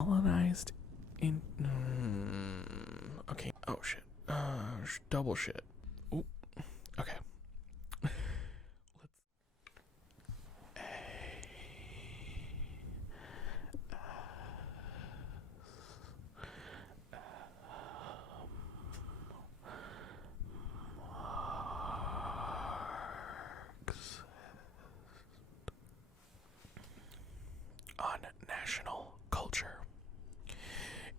Colonized in. Okay. Oh shit. Double shit. Ooh. Okay. On national culture.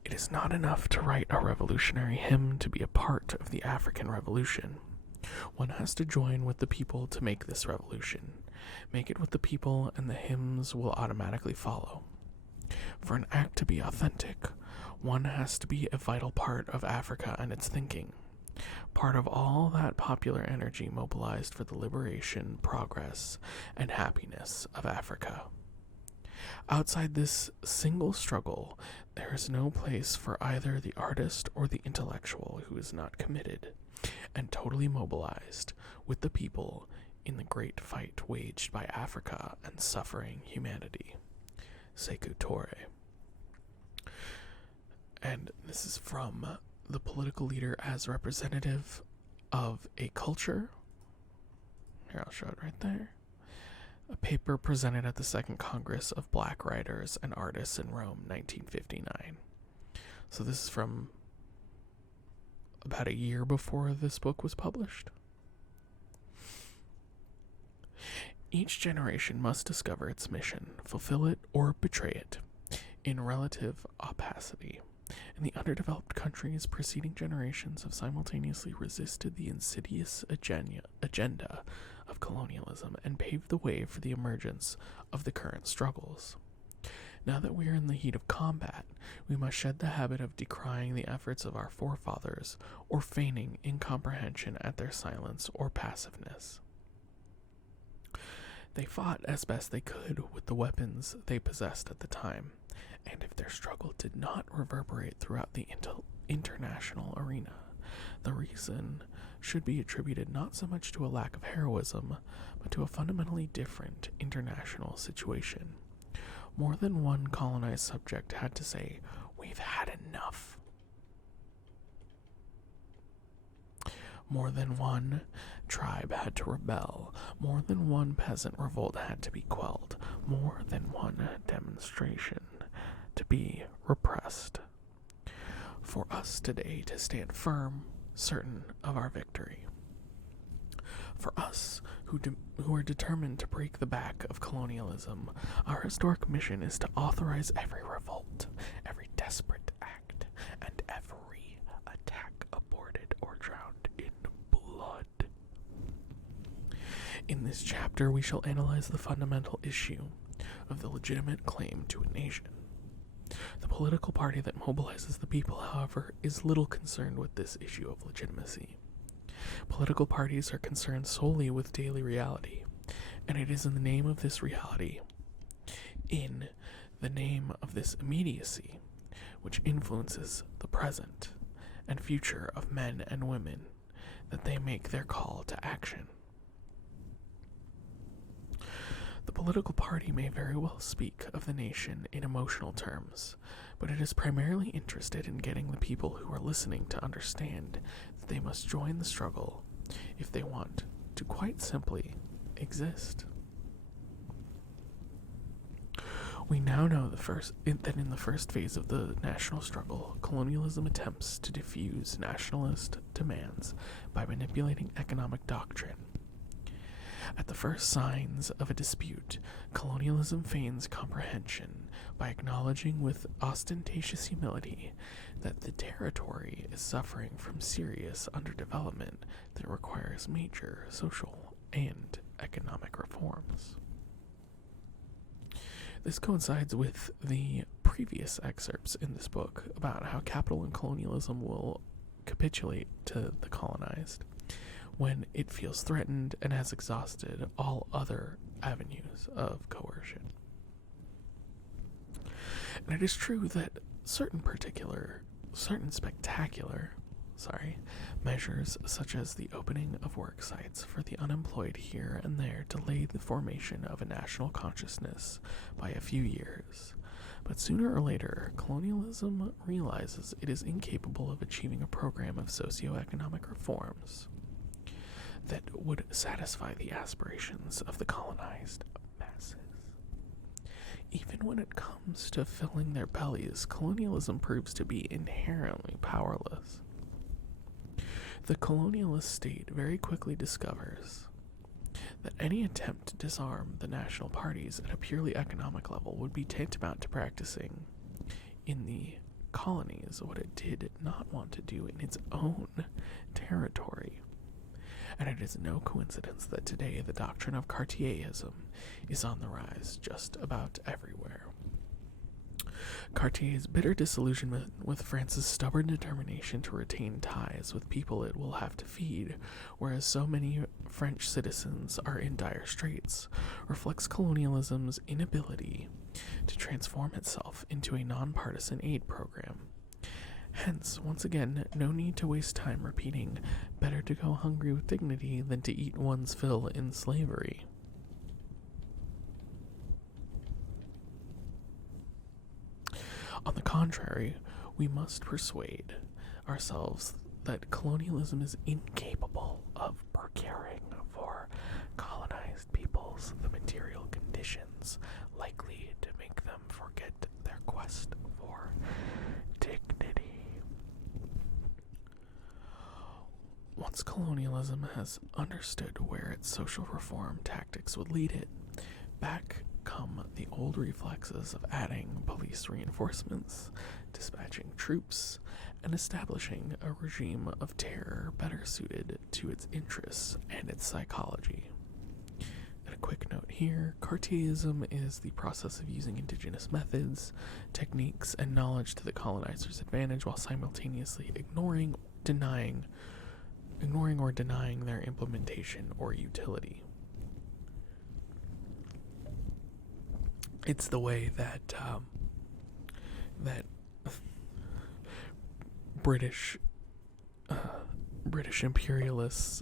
It is not enough to write a revolutionary hymn to be a part of the African Revolution. One has to join with the people to make this revolution. Make it with the people, and the hymns will automatically follow. For an act to be authentic, one has to be a vital part of Africa and its thinking. Part of all that popular energy mobilized for the liberation, progress, and happiness of Africa. Outside this single struggle, there is no place for either the artist or the intellectual who is not committed and totally mobilized with the people in the great fight waged by Africa and suffering humanity. Sekou Touré. And this is from the political leader as representative of a culture. Here, I'll show it right there. A paper presented at the Second Congress of Black Writers and Artists in Rome, 1959. So this is from about a year before this book was published. Each generation must discover its mission, fulfill it, or betray it, in relative opacity. In the underdeveloped countries, preceding generations have simultaneously resisted the insidious agenda of colonialism and paved the way for the emergence of the current struggles. Now that we are in the heat of combat, we must shed the habit of decrying the efforts of our forefathers or feigning incomprehension at their silence or passiveness. They fought as best they could with the weapons they possessed at the time, and if their struggle did not reverberate throughout the international arena, the reason should be attributed not so much to a lack of heroism, but to a fundamentally different international situation. More than one colonized subject had to say, "We've had enough." More than one tribe had to rebel. More than one peasant revolt had to be quelled. More than one demonstration to be repressed. For us today to stand firm, certain of our victory. For us who are determined to break the back of colonialism, our historic mission is to authorize every revolt, every desperate act, and every attack aborted or drowned in blood. In this chapter, we shall analyze the fundamental issue of the legitimate claim to a nation. The political party that mobilizes the people, however, is little concerned with this issue of legitimacy. Political parties are concerned solely with daily reality, and it is in the name of this reality, in the name of this immediacy, which influences the present and future of men and women, that they make their call to action. The political party may very well speak of the nation in emotional terms, but it is primarily interested in getting the people who are listening to understand that they must join the struggle if they want to quite simply exist. We now know that in the first phase of the national struggle, colonialism attempts to diffuse nationalist demands by manipulating economic doctrine. At the first signs of a dispute, colonialism feigns comprehension by acknowledging with ostentatious humility that the territory is suffering from serious underdevelopment that requires major social and economic reforms. This coincides with the previous excerpts in this book about how capital and colonialism will capitulate to the colonized when it feels threatened and has exhausted all other avenues of coercion. And it is true that certain spectacular measures such as the opening of work sites for the unemployed here and there delay the formation of a national consciousness by a few years, But sooner or later, colonialism realizes it is incapable of achieving a program of socioeconomic reforms that would satisfy the aspirations of the colonized masses. Even when it comes to filling their bellies, colonialism proves to be inherently powerless. The colonialist state very quickly discovers that any attempt to disarm the national parties at a purely economic level would be tantamount to practicing in the colonies what it did not want to do in its own territory. And it is no coincidence that today the doctrine of Cartierism is on the rise just about everywhere. Cartier's bitter disillusionment with France's stubborn determination to retain ties with people it will have to feed, whereas so many French citizens are in dire straits, reflects colonialism's inability to transform itself into a nonpartisan aid program. Hence, once again, no need to waste time repeating, better to go hungry with dignity than to eat one's fill in slavery. On the contrary, we must persuade ourselves that colonialism is incapable of procuring for colonized peoples the material conditions likely to make them forget their quest for dignity. Once colonialism has understood where its social reform tactics would lead it, back come the old reflexes of adding police reinforcements, dispatching troops, and establishing a regime of terror better suited to its interests and its psychology. And a quick note here, Cartierism is the process of using indigenous methods, techniques, and knowledge to the colonizer's advantage while simultaneously ignoring or denying their implementation or utility. It's the way that British imperialists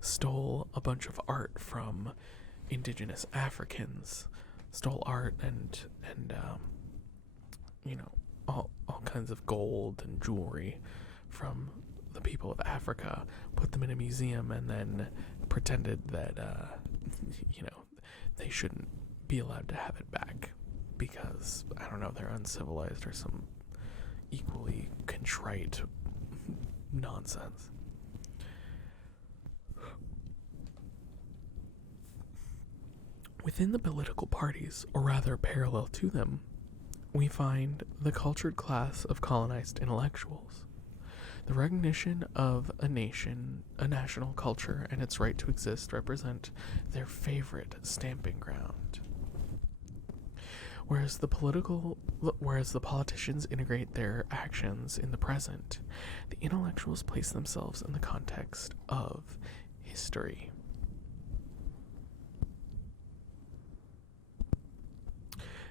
stole a bunch of art from indigenous Africans, stole art and all kinds of gold and jewelry from the people of Africa, put them in a museum, and then pretended that they shouldn't be allowed to have it back because, I don't know, they're uncivilized or some equally contrite nonsense. Within the political parties, or rather parallel to them, we find the cultured class of colonized intellectuals. The recognition of a nation, a national culture, and its right to exist represent their favorite stamping ground. Whereas the politicians integrate their actions in the present, the intellectuals place themselves in the context of history.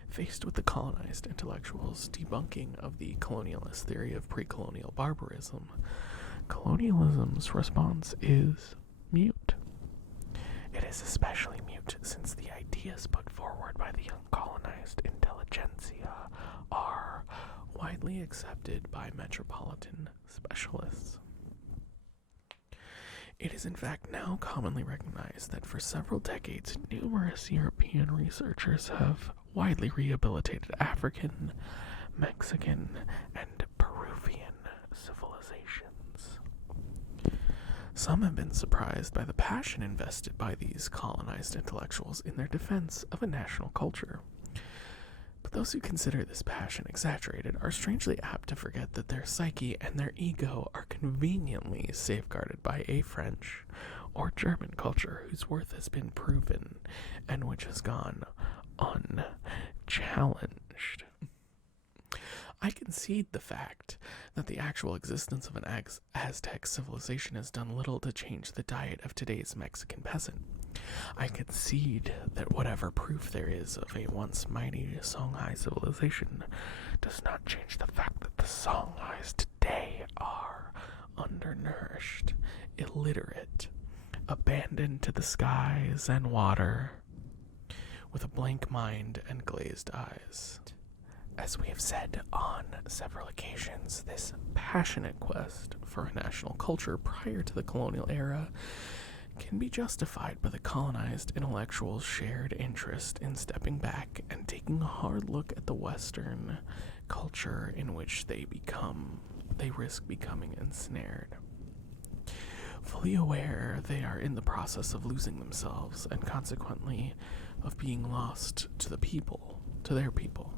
Faced with the colonized intellectuals' debunking of the colonialist theory of pre-colonial barbarism, colonialism's response is mute. It is especially mute since the ideas put forward by the young colonized intelligentsia are widely accepted by metropolitan specialists. It is in fact now commonly recognized that for several decades, numerous European researchers have widely rehabilitated African, Mexican, and Peruvian civilizations. Some have been surprised by the passion invested by these colonized intellectuals in their defense of a national culture. But those who consider this passion exaggerated are strangely apt to forget that their psyche and their ego are conveniently safeguarded by a French or German culture whose worth has been proven and which has gone unchallenged. I concede the fact that the actual existence of an Aztec civilization has done little to change the diet of today's Mexican peasant. I concede that whatever proof there is of a once mighty Songhai civilization does not change the fact that the Songhais today are undernourished, illiterate, abandoned to the skies and water, with a blank mind and glazed eyes. As we have said on several occasions, this passionate quest for a national culture prior to the colonial era can be justified by the colonized intellectuals' shared interest in stepping back and taking a hard look at the Western culture in which they risk becoming ensnared. Fully aware they are in the process of losing themselves and consequently of being lost to their people.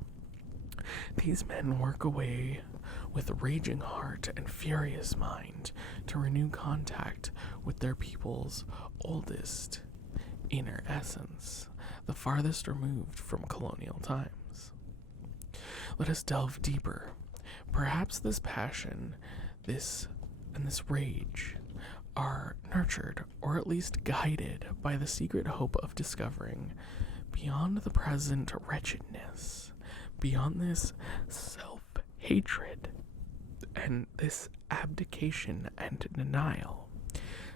These men work away with a raging heart and furious mind to renew contact with their people's oldest inner essence, the farthest removed from colonial times. Let us delve deeper. Perhaps this passion, this rage, are nurtured or at least guided by the secret hope of discovering beyond the present wretchedness, beyond this self-hatred and this abdication and denial,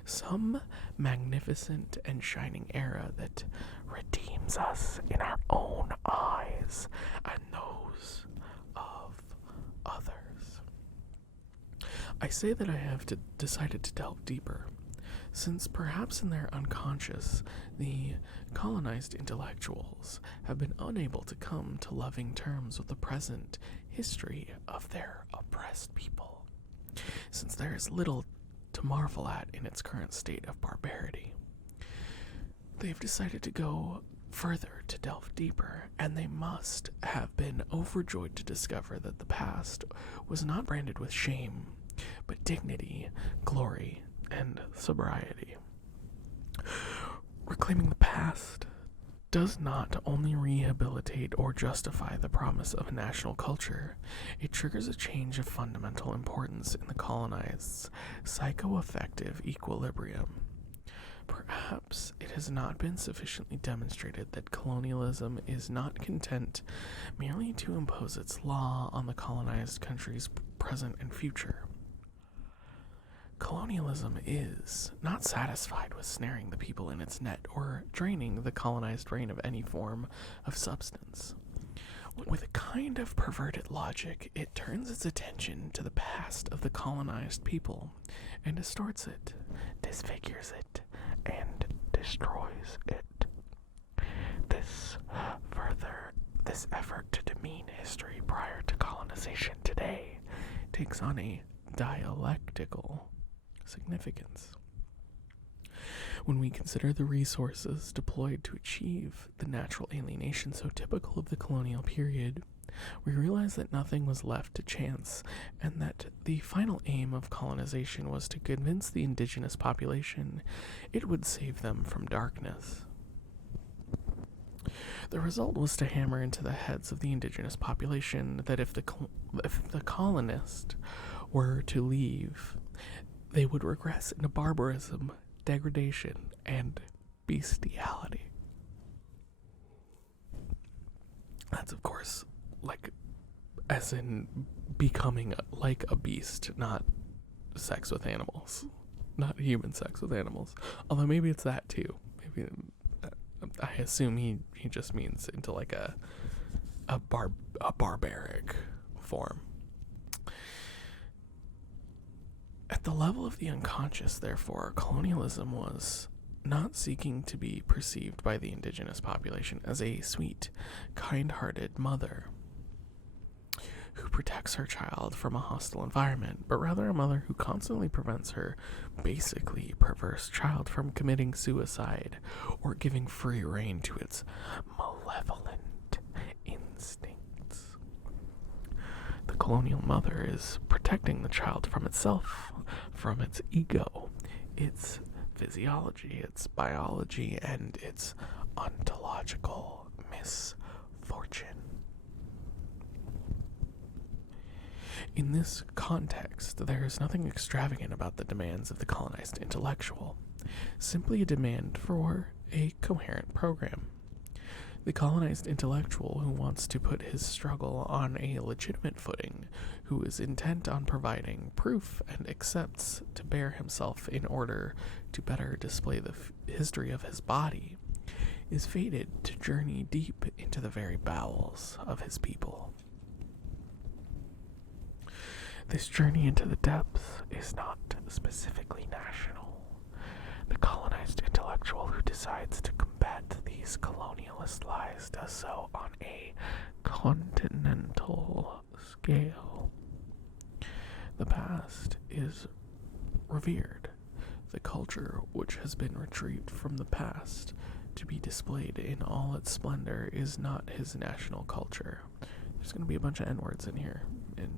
some magnificent and shining era that redeems us in our own eyes and those of others. I say that I have decided to delve deeper, since perhaps in their unconscious, the colonized intellectuals have been unable to come to loving terms with the present history of their oppressed people, since there is little to marvel at in its current state of barbarity. They've decided to go further, to delve deeper, and they must have been overjoyed to discover that the past was not branded with shame, but dignity, glory, and sobriety. Reclaiming the past does not only rehabilitate or justify the promise of a national culture, it triggers a change of fundamental importance in the colonized's psychoaffective equilibrium. Perhaps it has not been sufficiently demonstrated that colonialism is not content merely to impose its law on the colonized country's present and future. Colonialism is not satisfied with snaring the people in its net or draining the colonized brain of any form of substance. With a kind of perverted logic, it turns its attention to the past of the colonized people and distorts it, disfigures it, and destroys it. This effort to demean history prior to colonization today takes on a dialectical significance. When we consider the resources deployed to achieve the natural alienation so typical of the colonial period, we realize that nothing was left to chance, and that the final aim of colonization was to convince the indigenous population it would save them from darkness. The result was to hammer into the heads of the indigenous population that if the colonist were to leave, they would regress into barbarism, degradation, and bestiality. That's, of course, as in becoming like a beast, not sex with animals. Not human sex with animals. Although maybe it's that too. Maybe I assume he just means into like a barbaric form. At the level of the unconscious, therefore, colonialism was not seeking to be perceived by the indigenous population as a sweet, kind-hearted mother who protects her child from a hostile environment, but rather a mother who constantly prevents her basically perverse child from committing suicide or giving free rein to its malevolent instincts. The colonial mother is protecting the child from itself, from its ego, its physiology, its biology, and its ontological misfortune. In this context, there is nothing extravagant about the demands of the colonized intellectual, simply a demand for a coherent program. The colonized intellectual who wants to put his struggle on a legitimate footing, who is intent on providing proof and accepts to bear himself in order to better display the history of his body, is fated to journey deep into the very bowels of his people. This journey into the depths is not specifically national. The colonized intellectual who decides to combat these colonialist lies does so on a continental scale. The past is revered. The culture which has been retrieved from the past to be displayed in all its splendor is not his national culture. There's going to be a bunch of N-words in here in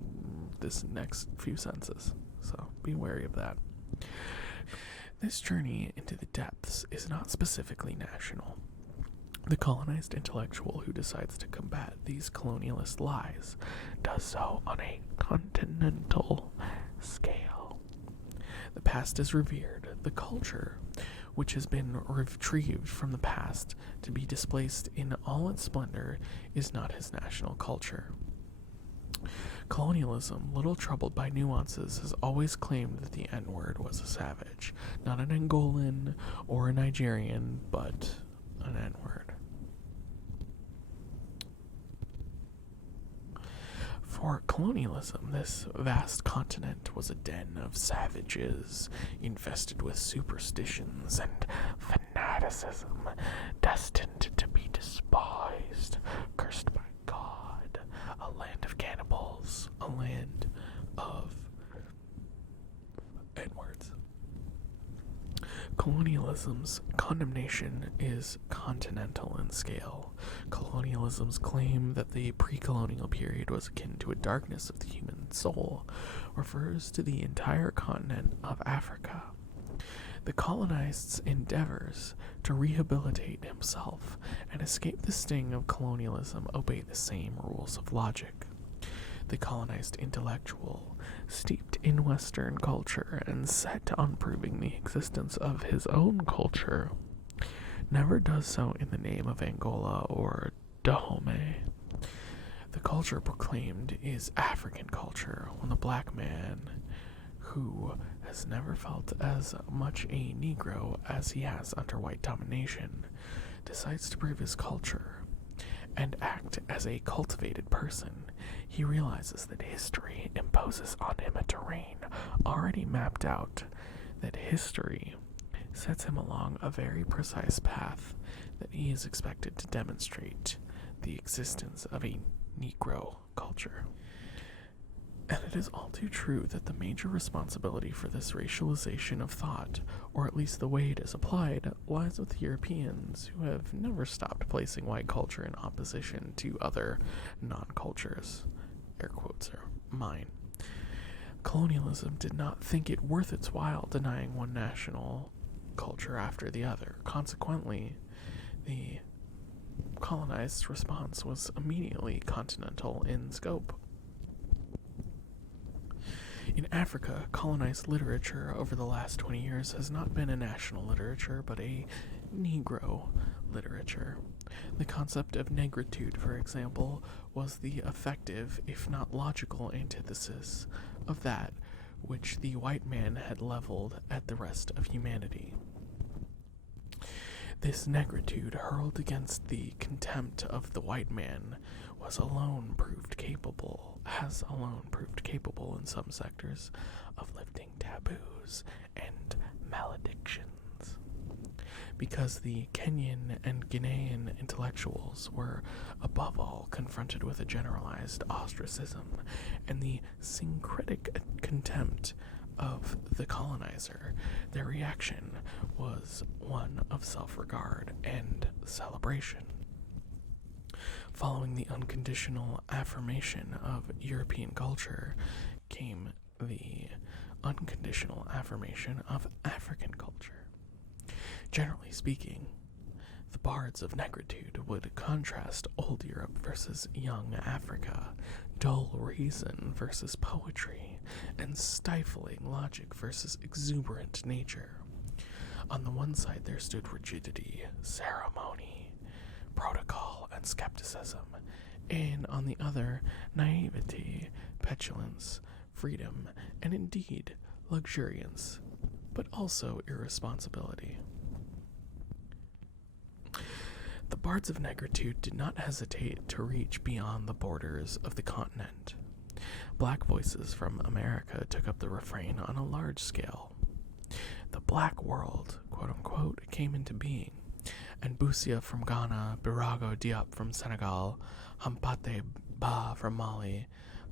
this next few sentences, so be wary of that. This journey into the depths is not specifically national. The colonized intellectual who decides to combat these colonialist lies does so on a continental scale. The past is revered. The culture, which has been retrieved from the past to be displaced in all its splendor, is not his national culture. Colonialism, little troubled by nuances, has always claimed that the N-word was a savage, not an Angolan or a Nigerian, but an N-word. For colonialism, this vast continent was a den of savages, infested with superstitions and fanaticism, destined to be despised, cursed by God, a land of cannibals, a land of N-words. Colonialism's condemnation is continental in scale. Colonialism's claim that the pre-colonial period was akin to a darkness of the human soul refers to the entire continent of Africa. The colonist's endeavors to rehabilitate himself and escape the sting of colonialism obey the same rules of logic. The colonized intellectual, steeped in Western culture and set on proving the existence of his own culture, never does so in the name of Angola or Dahomey. The culture proclaimed is African culture when the black man, who has never felt as much a Negro as he has under white domination, decides to prove his culture and act as a cultivated person. He realizes that history imposes on him a terrain already mapped out, that history sets him along a very precise path, that he is expected to demonstrate the existence of a Negro culture. And it is all too true that the major responsibility for this racialization of thought, or at least the way it is applied, lies with Europeans who have never stopped placing white culture in opposition to other non-cultures. Air quotes are mine. Colonialism did not think it worth its while denying one national culture after the other. Consequently, the colonized response was immediately continental in scope. In Africa, colonized literature over the last 20 years has not been a national literature, but a Negro literature. The concept of negritude, for example, was the effective, if not logical, antithesis of that which the white man had leveled at the rest of humanity. This negritude, hurled against the contempt of the white man, has alone proved capable in some sectors of lifting taboos and maledictions. Because the Kenyan and Ghanaian intellectuals were above all confronted with a generalized ostracism and the syncretic contempt of the colonizer, their reaction was one of self-regard and celebration. Following the unconditional affirmation of European culture came the unconditional affirmation of African culture. Generally speaking, the bards of negritude would contrast old Europe versus young Africa, dull reason versus poetry, and stifling logic versus exuberant nature. On the one side there stood rigidity, ceremony, protocol, and skepticism, and on the other, naivety, petulance, freedom, and indeed, luxuriance, but also irresponsibility. The bards of negritude did not hesitate to reach beyond the borders of the continent. Black voices from America took up the refrain on a large scale. The black world, quote unquote, came into being, and Busia from Ghana, Birago Diop from Senegal, Hampate Ba from Mali,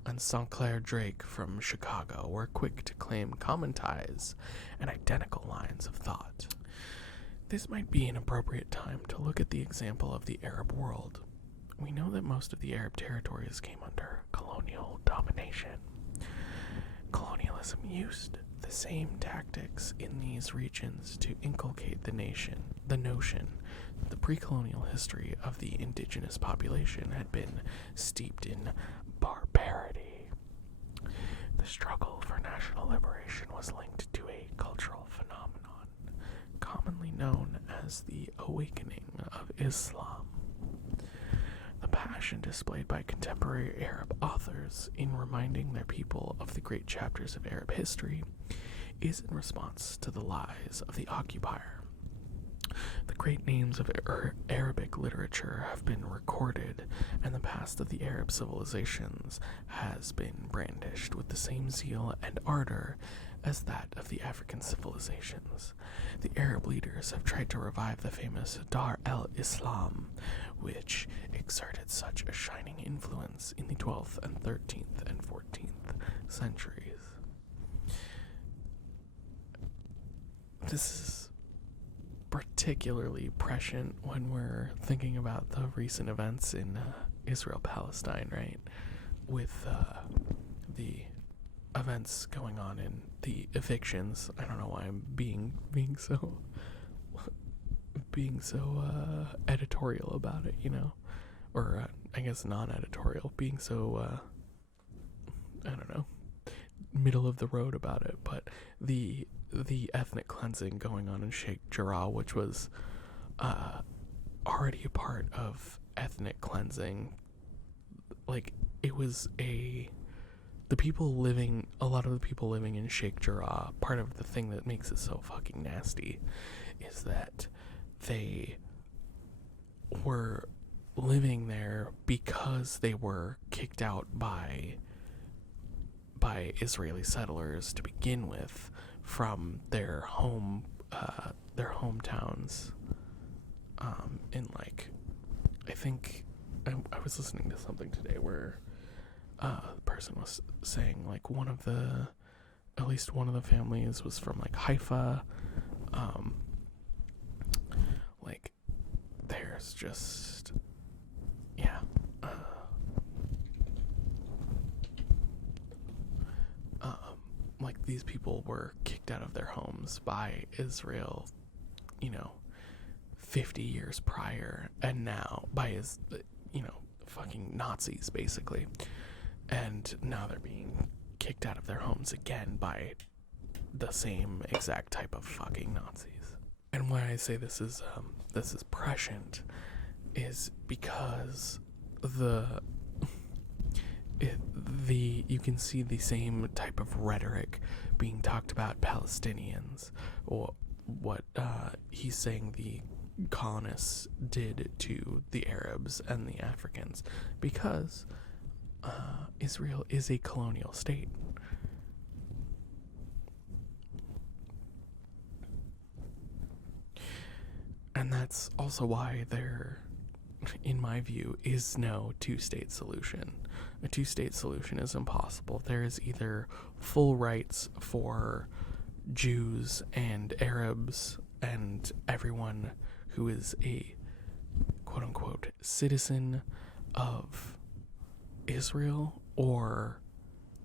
and St. Clair Drake from Chicago were quick to claim common ties and identical lines of thought. This might be an appropriate time to look at the example of the Arab world. We know that most of the Arab territories came under colonial domination. Colonialism used the same tactics in these regions to inculcate the notion that the pre-colonial history of the indigenous population had been steeped in barbarity. The struggle for national liberation was linked to a cultural phenomenon commonly known as the awakening of Islam. The passion displayed by contemporary Arab authors in reminding their people of the great chapters of Arab history is in response to the lies of the occupier. The great names of Arabic literature have been recorded, and the past of the Arab civilizations has been brandished with the same zeal and ardor as that of the African civilizations. The Arab leaders have tried to revive the famous Dar el-Islam, which exerted such a shining influence in the 12th and 13th and 14th centuries. This is particularly prescient when we're thinking about the recent events in Israel-Palestine, right? With the events going on in the evictions. I don't know why I'm being so editorial about it, you know, or I guess non-editorial, being so I don't know, middle of the road about it. But the ethnic cleansing going on in Sheikh Jarrah, which was already a part of ethnic cleansing, like it was a lot of the people living in Sheikh Jarrah, part of the thing that makes it so fucking nasty is that they were living there because they were kicked out by Israeli settlers to begin with from their hometowns. In like, I think I was listening to something today where the person was saying like at least one of the families was from like Haifa. Like there's just like these people were kicked out of their homes by Israel, 50 years prior, and now by fucking Nazis basically. And now they're being kicked out of their homes again by the same exact type of fucking Nazis. And why I say this is prescient is because you can see the same type of rhetoric being talked about Palestinians, or what he's saying the colonists did to the Arabs and the Africans, because Israel is a colonial state. And that's also why there, in my view, is no two-state solution. A two-state solution is impossible. There is either full rights for Jews and Arabs and everyone who is a quote-unquote citizen of Israel, or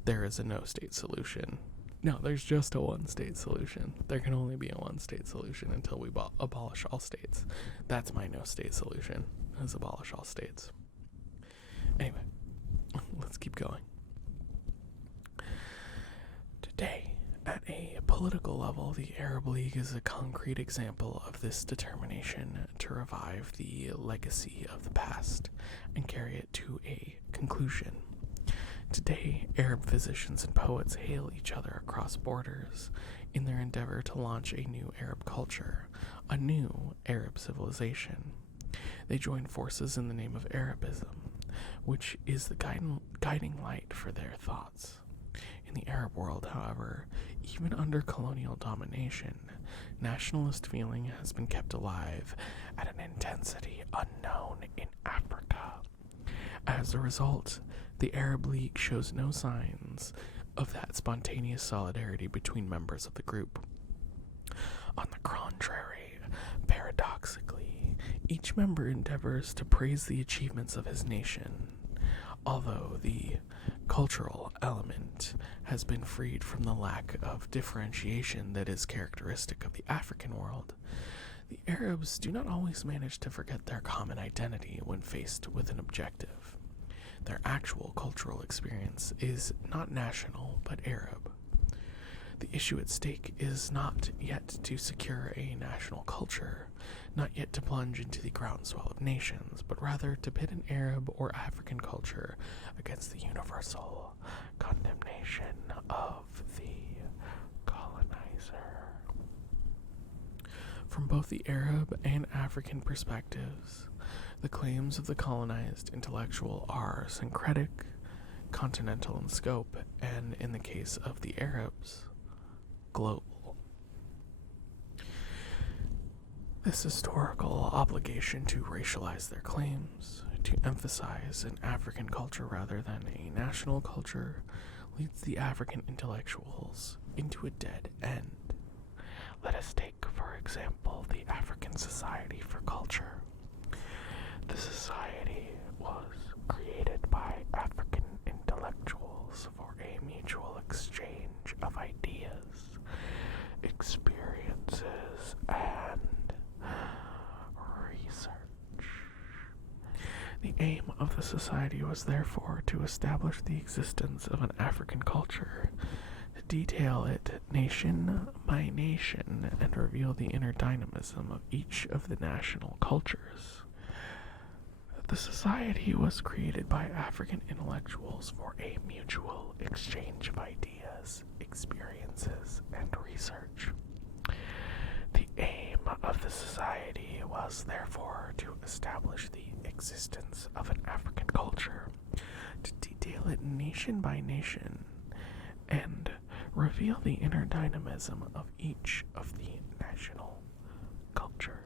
there is a no-state solution. No, there's just a one-state solution. There can only be a one-state solution until we abolish all states. That's my no-state solution, is abolish all states. Anyway, let's keep going. Today, at a political level, the Arab League is a concrete example of this determination to revive the legacy of the past and carry it to a conclusion. Today, Arab physicians and poets hail each other across borders in their endeavor to launch a new Arab culture, a new Arab civilization. They join forces in the name of Arabism, which is the guiding light for their thoughts. In the Arab world, however, even under colonial domination, nationalist feeling has been kept alive at an intensity unknown in Africa. As a result, the Arab League shows no signs of that spontaneous solidarity between members of the group. On the contrary, paradoxically, each member endeavors to praise the achievements of his nation, although the cultural element has been freed from the lack of differentiation that is characteristic of the African world. The Arabs do not always manage to forget their common identity when faced with an objective. Their actual cultural experience is not national but Arab. The issue at stake is not yet to secure a national culture, not yet to plunge into the groundswell of nations, but rather to pit an Arab or African culture against the universal condemnation of the colonizer. From both the Arab and African perspectives, the claims of the colonized intellectual are syncretic, continental in scope, and in the case of the Arabs, global. This historical obligation to racialize their claims, to emphasize an African culture rather than a national culture, leads the African intellectuals into a dead end. Let us take, for example, the African Society for Culture. The society was created by African intellectuals for a mutual exchange of ideas, experiences, and research. The aim of the society was therefore to establish the existence of an African culture, to detail it nation by nation, and reveal the inner dynamism of each of the national cultures. The society was created by African intellectuals for a mutual exchange of ideas, experiences, and research. The aim of the society was therefore to establish the existence of an African culture, to detail it nation by nation, and reveal the inner dynamism of each of the national cultures.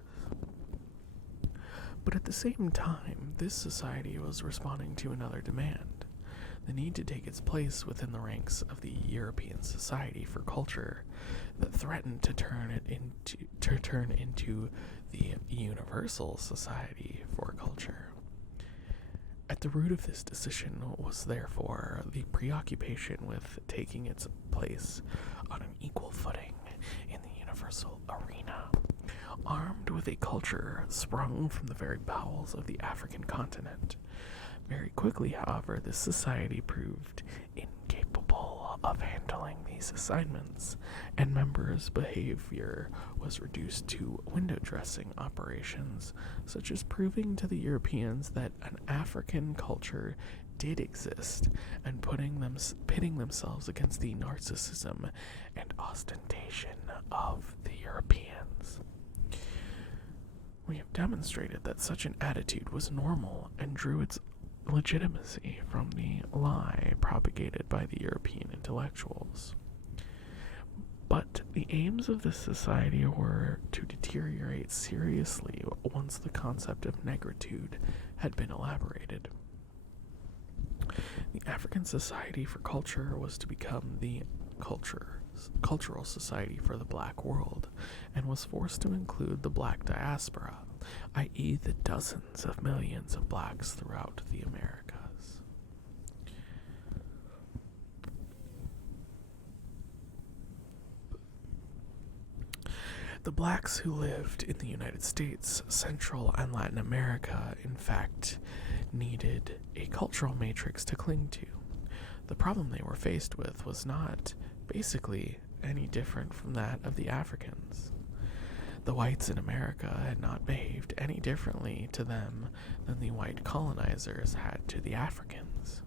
But at the same time, this society was responding to another demand, the need to take its place within the ranks of the European Society for Culture that threatened to turn into the Universal Society for Culture. At the root of this decision was therefore the preoccupation with taking its place on an equal footing in the universal arena. Armed with a culture sprung from the very bowels of the African continent. Very quickly, however, this society proved incapable of handling these assignments, and members' behavior was reduced to window dressing operations, such as proving to the Europeans that an African culture did exist, and pitting themselves against the narcissism and ostentation of the Europeans. We have demonstrated that such an attitude was normal and drew its legitimacy from the lie propagated by the European intellectuals. But the aims of this society were to deteriorate seriously once the concept of negritude had been elaborated. The African Society for Culture was to become the cultural society for the black world, and was forced to include the black diaspora, i.e. the dozens of millions of blacks throughout the Americas. The blacks who lived in the United States, Central, and Latin America, in fact, needed a cultural matrix to cling to. The problem they were faced with was not basically any different from that of the Africans. The whites in America had not behaved any differently to them than the white colonizers had to the Africans.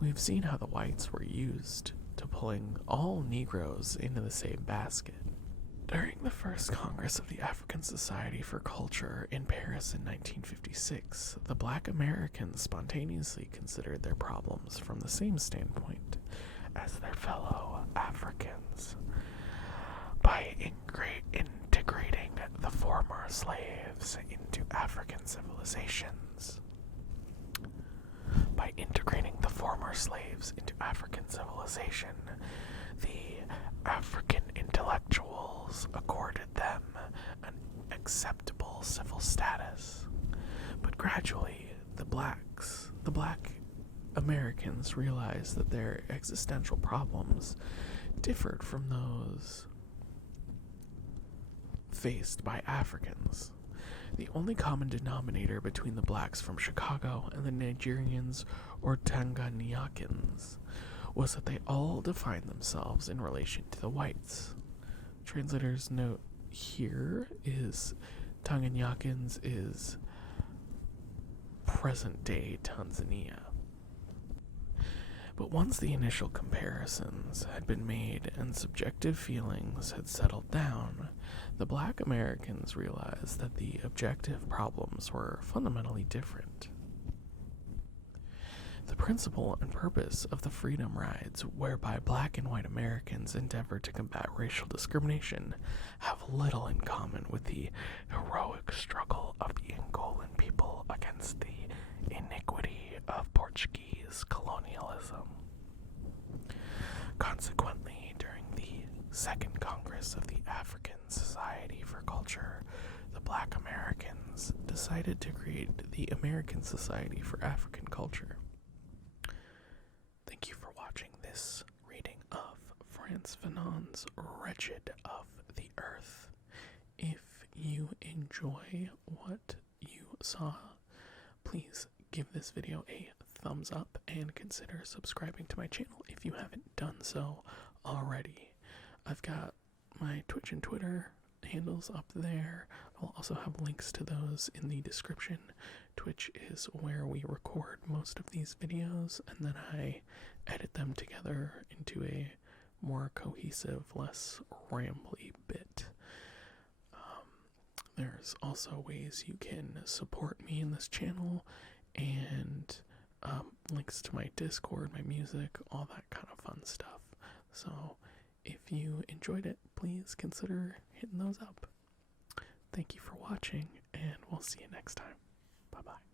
We've seen how the whites were used to pulling all Negroes into the same basket. During the first Congress of the African Society for Culture in Paris in 1956, the Black Americans spontaneously considered their problems from the same standpoint as their fellow Africans. By integrating the former slaves into African civilizations. By integrating the former slaves into African civilization, the African intellectuals accorded them an acceptable civil status. But gradually, the Black Americans realized that their existential problems differed from those faced by Africans. The only common denominator between the blacks from Chicago and the Nigerians or Tanganyikans was that they all defined themselves in relation to the whites. Translator's note here is Tanganyikans is present-day Tanzania. But once the initial comparisons had been made and subjective feelings had settled down, the Black Americans realized that the objective problems were fundamentally different. The principle and purpose of the Freedom Rides, whereby Black and white Americans endeavor to combat racial discrimination, have little in common with the heroic struggle of the Angolan people against the iniquity of Portuguese colonialism. Consequently, during the Second Congress of the African Society for Culture, the Black Americans decided to create the American Society for African Culture. Thank you for watching this reading of Frantz Fanon's Wretched of the Earth. If you enjoy what you saw, please give this video a thumbs up and consider subscribing to my channel if you haven't done so already. I've got my Twitch and Twitter handles up there. I'll also have links to those in the description. Twitch is where we record most of these videos, and then I edit them together into a more cohesive, less rambly bit. There's also ways you can support me in this channel, and links to my Discord, my music, all that kind of fun stuff. So if you enjoyed it, please consider hitting those up. Thank you for watching, and we'll see you next time. Bye-bye.